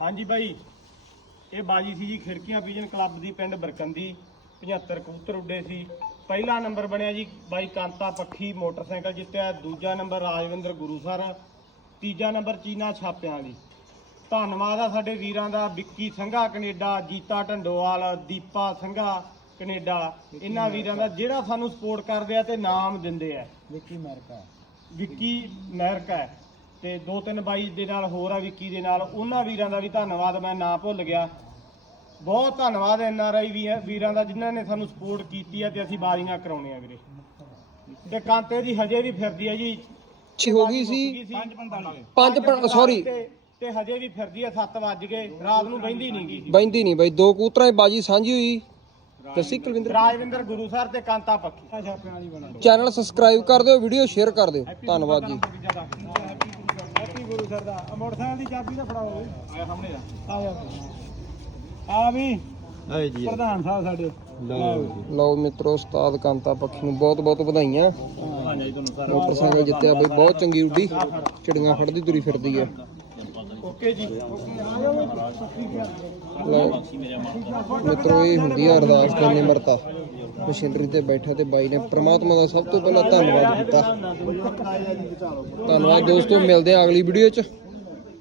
ਹਾਂਜੀ ਬਾਈ। ਇਹ ਬਾਜੀ ਸੀ ਜੀ ਖਿੜਕੀਆਂ ਵਿਜਨ ਕਲੱਬ ਦੀ ਪਿੰਡ ਬਰਕੰਦੀ 75 ਕਬੂਤਰ ਉੱਡੇ ਸੀ। ਪਹਿਲਾ ਨੰਬਰ ਬਣਿਆ ਜੀ ਬਾਈ ਕਾਂਤਾ ਪੱਖੀ ਮੋਟਰਸਾਈਕਲ ਜਿੱਤਿਆ। ਦੂਜਾ ਨੰਬਰ ਰਾਜਵਿੰਦਰ ਗੁਰੂਸਰ ਤੀਜਾ ਨੰਬਰ ਚੀਨਾ ਛਾਪਿਆਂ ਵਾਲੀ। ਧੰਨਵਾਦ ਆ ਸਾਡੇ ਵੀਰਾਂ ਦਾ ਵਿੱਕੀ ਸੰਘਾ ਕੈਨੇਡਾ ਜੀਤਾ ਢੰਡੋਵਾਲ ਦੀਪਾ ਸੰਘਾ ਕੈਨੇਡਾ। ਇਹਨਾਂ ਵੀਰਾਂ ਦਾ ਜਿਹੜਾ ਸਾਨੂੰ ਸਪੋਰਟ ਕਰਦੇ ਆ ਤੇ ਨਾਮ ਦਿੰਦੇ ਆ। ਵਿੱਕੀ ਅਮਰੀਕਾ ਵਿੱਕੀ ਅਮਰੀਕਾ ਤੇ ਦੋ ਤਿੰਨ ਬਾਈ ਦੇ ਨਾਲ ਹੋਰ ਆ ਵਿੱਕੀ ਦੇ ਨਾਲ ਉਹਨਾਂ ਵੀਰਾਂ ਦਾ ਵੀ ਧੰਨਵਾਦ ਮੈਂ ਨਾਂ ਭੁੱਲ ਗਿਆ। ਬਹੁਤ ਧੰਨਵਾਦ ਐਨ ਆਰ ਆਈ ਵੀਰਾਂ ਦਾ ਜਿਨ੍ਹਾਂ ਨੇ ਸਾਨੂੰ ਸਪੋਰਟ ਕੀਤੀ ਹੈ ਤੇ ਅਸੀਂ ਬਾਜ਼ੀਆਂ ਕਰਾਉਣੇ ਆ ਵੀਰੇ। ਤੇ ਕਾਂਤੇ ਜੀ ਹਜੇ ਵੀ ਫਿਰਦੀ ਹੈ ਜੀ। ਛੀ ਹੋ ਗਈ ਸੀ। 5:45 ਪੰਜ ਸੌਰੀ ਤੇ ਹਜੇ ਵੀ ਫਿਰਦੀ ਹੈ 7 ਵੱਜ ਗਏ ਰਾਤ ਨੂੰ ਬਹਿੰਦੀ ਨਹੀਂ ਗਈ ਬੈਂਦੀ ਨਹੀਂ ਬਾਈ ਦੋ ਕੂਤਰਾਂ ਦੀ ਬਾਜੀ ਸਾਂਝੀ ਹੋਈ। ਦੱਸੀ ਕੁਲਵਿੰਦਰ। ਰਾਜਵਿੰਦਰ ਗੁਰੂ ਸਰ ਤੇ ਕਾਂਤਾ ਪੱਖੀ। ਚੈਨਲ ਸਬਸਕ੍ਰਾਈਬ ਕਰ ਦਿਓ ਵੀਡੀਓ ਸ਼ੇਅਰ ਕਰ ਦਿਓ। ਧੰਨਵਾਦ ਜੀ। ਗੁਰੂ ਸਰ ਦਾ ਆਹ ਮੋਟਰਸਾਈਕਲ ਦੀ ਚਾਬੀ ਤਾਂ ਫੜਾਓ ਓਏ ਆਇਆ ਸਾਹਮਣੇ ਦਾ ਆ ਜਾ ਆ ਵੀ ਆਏ ਜੀ। ਪ੍ਰਧਾਨ ਸਾਹਿਬ ਸਾਡੇ। ਲਓ ਮਿੱਤਰੋ ਉਸਤਾਦ ਕਾਂਤਾ ਪੱਖੀ ਨੂੰ ਬਹੁਤ ਬਹੁਤ ਵਧਾਈਆਂ। ਮੋਟਰਸਾਈਕਲ ਜਿੱਤਿਆ ਬਈ ਬਹੁਤ ਚੰਗੀ ਉੱਡੀ। ਚਿੜੀਆਂ ਫੜਦੀ ਤੁਰੀ ਫਿਰਦੀ ਹੈ। ਓਕੇ ਜੀ। ਮਿੱਤਰੋ, ਇਹ ਹੁੰਦੀ ਆ ਅਰਦਾਸ ਤੇ ਨਿਮਰਤਾ। ਮਸ਼ੀਨਰੀ ਤੇ ਬੈਠਾ ਤੇ ਬਾਈ ਨੇ ਪ੍ਰਮਾਤਮਾ ਦਾ ਸਭ ਤੋਂ ਪਹਿਲਾਂ ਧੰਨਵਾਦ ਕੀਤਾ। ਧੰਨਵਾਦ ਦੋਸਤੋ, ਮਿਲਦੇ ਆ ਅਗਲੀ ਵੀਡੀਓ 'ਚ।